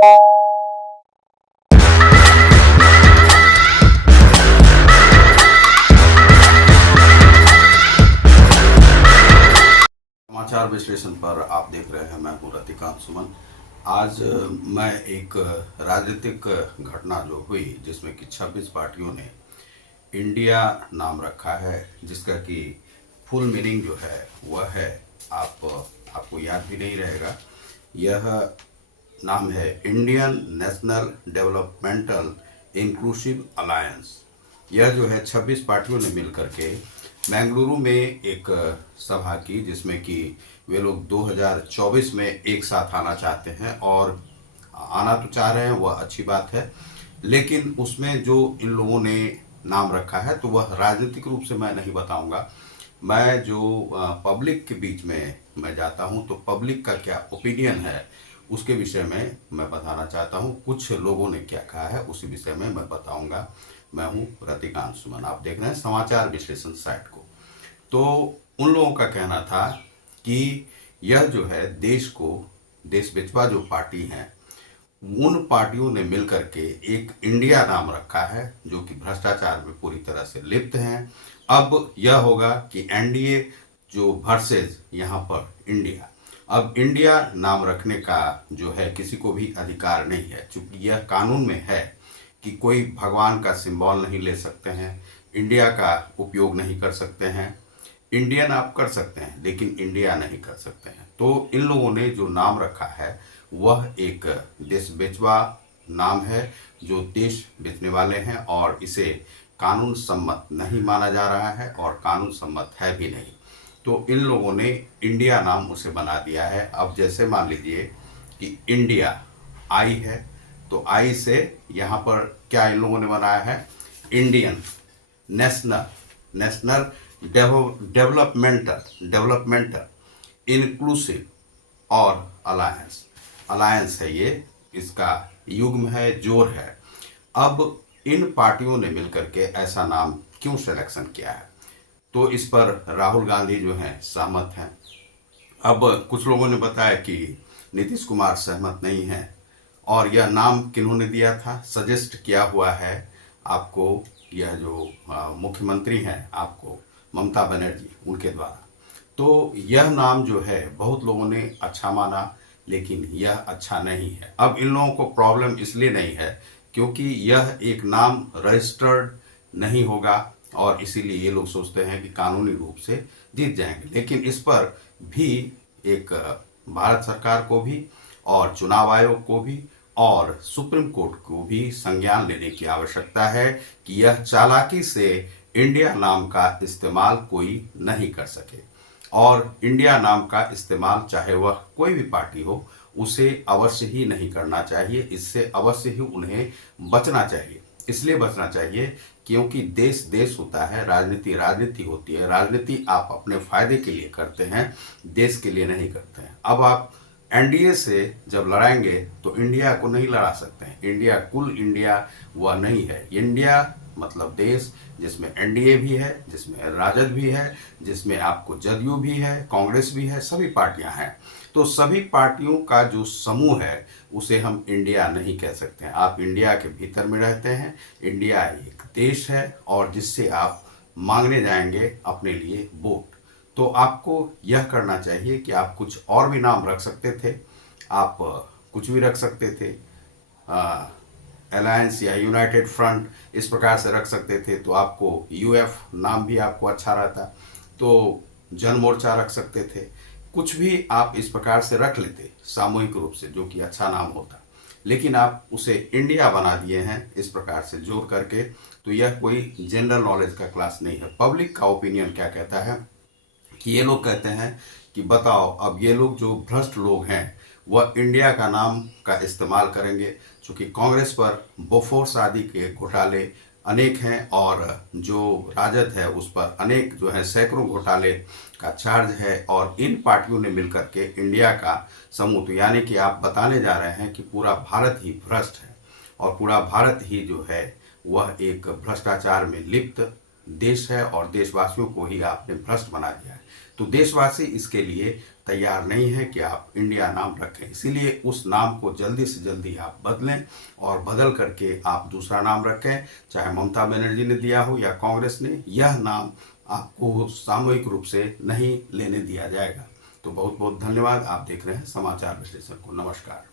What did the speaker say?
समाचार विश्लेषण पर आप देख रहे हैं। मैं हूं रतिकांत सुमन। आज मैं एक राजनीतिक घटना जो हुई जिसमें कि 26 पार्टियों ने इंडिया नाम रखा है, जिसका कि फुल मीनिंग जो है वह है, आपको याद भी नहीं रहेगा। यह नाम है Indian national developmental inclusive alliance. यह जो है 26 पार्टियों ने मिलकर के बेंगलुरु में एक सभा की, जिसमें कि वे लोग 2024 में एक साथ आना चाहते हैं और आना तो चाह रहे हैं, वह अच्छी बात है। लेकिन उसमें जो इन लोगों ने नाम रखा है तो वह राजनीतिक रूप से मैं नहीं बताऊंगा। मैं जो पब्लिक के बीच में मैं जाता हूं तो पब्लिक का क्या ओपिनियन है उसके विषय में मैं बताना चाहता हूं। कुछ लोगों ने क्या कहा है उसी विषय में मैं बताऊंगा। मैं हूं रतिकांत सुमन, आप देख रहे हैं समाचार विश्लेषण साइट को। तो उन लोगों का कहना था कि यह जो है देश बेचवा जो पार्टी हैं, उन पार्टियों ने मिलकर के एक इंडिया नाम रखा है जो कि भ्रष्टाचार में पूरी तरह से लिप्त हैं। अब यह होगा कि एनडीए जो वर्सेस यहाँ पर इंडिया, अब इंडिया नाम रखने का जो है किसी को भी अधिकार नहीं है, क्योंकि यह कानून में है कि कोई भगवान का सिंबल नहीं ले सकते हैं, इंडिया का उपयोग नहीं कर सकते हैं। इंडियन आप कर सकते हैं लेकिन इंडिया नहीं कर सकते हैं। तो इन लोगों ने जो नाम रखा है वह एक देश बेचवा नाम है, जो देश बेचने वाले हैं, और इसे कानून सम्मत नहीं माना जा रहा है और कानून सम्मत है भी नहीं। तो इन लोगों ने इंडिया नाम उसे बना दिया है। अब जैसे मान लीजिए कि इंडिया आई है, तो आई से यहाँ पर क्या इन लोगों ने बनाया है, इंडियन नेशनल डेवलपमेंटल इंक्लूसिव और अलायंस है, ये इसका युग्म है, जोड़ है। अब इन पार्टियों ने मिलकर के ऐसा नाम क्यों सिलेक्शन किया है, तो इस पर राहुल गांधी जो हैं सहमत हैं। अब कुछ लोगों ने बताया कि नीतीश कुमार सहमत नहीं हैं, और यह नाम किन्होंने दिया था, सजेस्ट किया हुआ है आपको, यह जो मुख्यमंत्री हैं आपको ममता बनर्जी, उनके द्वारा। तो यह नाम जो है बहुत लोगों ने अच्छा माना, लेकिन यह अच्छा नहीं है। अब इन लोगों को प्रॉब्लम इसलिए नहीं है क्योंकि यह एक नाम रजिस्टर्ड नहीं होगा, और इसीलिए ये लोग सोचते हैं कि कानूनी रूप से जीत जाएंगे। लेकिन इस पर भी एक भारत सरकार को भी और चुनाव आयोग को भी और सुप्रीम कोर्ट को भी संज्ञान लेने की आवश्यकता है कि यह चालाकी से इंडिया नाम का इस्तेमाल कोई नहीं कर सके। और इंडिया नाम का इस्तेमाल चाहे वह कोई भी पार्टी हो, उसे अवश्य ही नहीं करना चाहिए। इससे अवश्य ही उन्हें बचना चाहिए। इसलिए बचना चाहिए क्योंकि देश देश होता है, राजनीति राजनीति होती है। राजनीति आप अपने फायदे के लिए करते हैं, देश के लिए नहीं करते हैं। अब आप एनडीए से जब लड़ाएंगे तो इंडिया को नहीं लड़ा सकते हैं। इंडिया कुल इंडिया वह नहीं है। इंडिया मतलब देश जिसमें एनडीए भी है, जिसमें राजद भी है, जिसमें आपको जदयू भी है, कांग्रेस भी है, सभी पार्टियां हैं। तो सभी पार्टियों का जो समूह है उसे हम इंडिया नहीं कह सकते हैं। आप इंडिया के भीतर में रहते हैं। इंडिया एक देश है और जिससे आप मांगने जाएंगे अपने लिए वोट। तो आपको यह करना चाहिए कि आप कुछ और भी नाम रख सकते थे, आप कुछ भी रख सकते थे, अलायंस या यूनाइटेड फ्रंट इस प्रकार से रख सकते थे, तो आपको यूएफ नाम भी आपको अच्छा रहता। तो जन मोर्चा रख सकते थे, कुछ भी आप इस प्रकार से रख लेते सामूहिक रूप से, जो कि अच्छा नाम होता। लेकिन आप उसे इंडिया बना दिए हैं इस प्रकार से जोड़ करके। तो यह कोई जनरल नॉलेज का क्लास नहीं है। पब्लिक का ओपिनियन क्या कहता है कि ये लोग कहते हैं कि बताओ, अब ये लोग जो भ्रष्ट लोग हैं वह इंडिया का नाम का इस्तेमाल करेंगे, क्योंकि कांग्रेस पर बोफोर्स आदि के घोटाले अनेक हैं, और जो राजद है उस पर अनेक जो है सैकड़ों घोटाले का चार्ज है। और इन पार्टियों ने मिलकर के इंडिया का समूह, तो यानी कि आप बताने जा रहे हैं कि पूरा भारत ही भ्रष्ट है, और पूरा भारत ही जो है वह एक भ्रष्टाचार में लिप्त देश है, और देशवासियों को ही आपने भ्रष्ट बना दिया है। तो देशवासी इसके लिए तैयार नहीं है कि आप इंडिया नाम रखें। इसीलिए उस नाम को जल्दी से जल्दी आप बदलें और बदल करके आप दूसरा नाम रखें, चाहे ममता बनर्जी ने दिया हो या कांग्रेस ने। यह नाम आपको सामूहिक रूप से नहीं लेने दिया जाएगा। तो बहुत बहुत धन्यवाद। आप देख रहे हैं समाचार विश्लेषण को। नमस्कार।